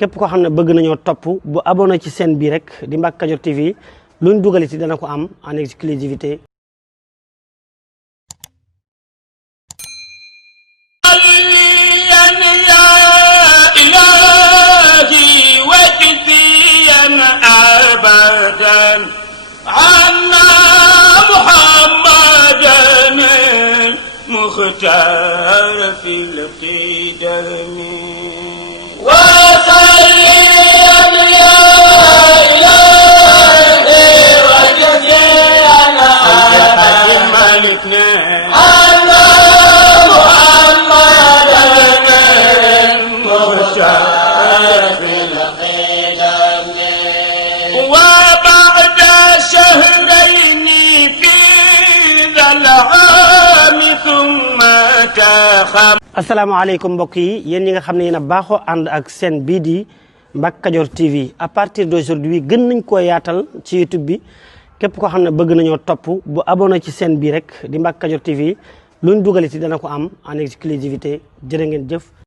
képp koo xam ne bëgg nañoo topp bu abonné ci chaîne bi rek di Mbacke Kadior TV luñ dugal ci dana ko am en exclusivité. مختار في القدم وصلي يا إلهي وجزينا مالكنا أن محمدا مختار في القدم وبعد شهرين في ذا العام ثم تخم. asalaamaaleykum mbokk yi yéen ñi nga xam ne yéen a baaxoo ànd ak chaîne bii di Mbacke Kadior TV à partir d'aujourd'hui gën nañ koo yaatal ci YouTube bi képp koo xam ne bëgg nañoo topp bu abonné ci chaîne bi rek di Mbacke Kadior TV luñ dugal ci dana ko am en exclusivité jërë ngeen jëf.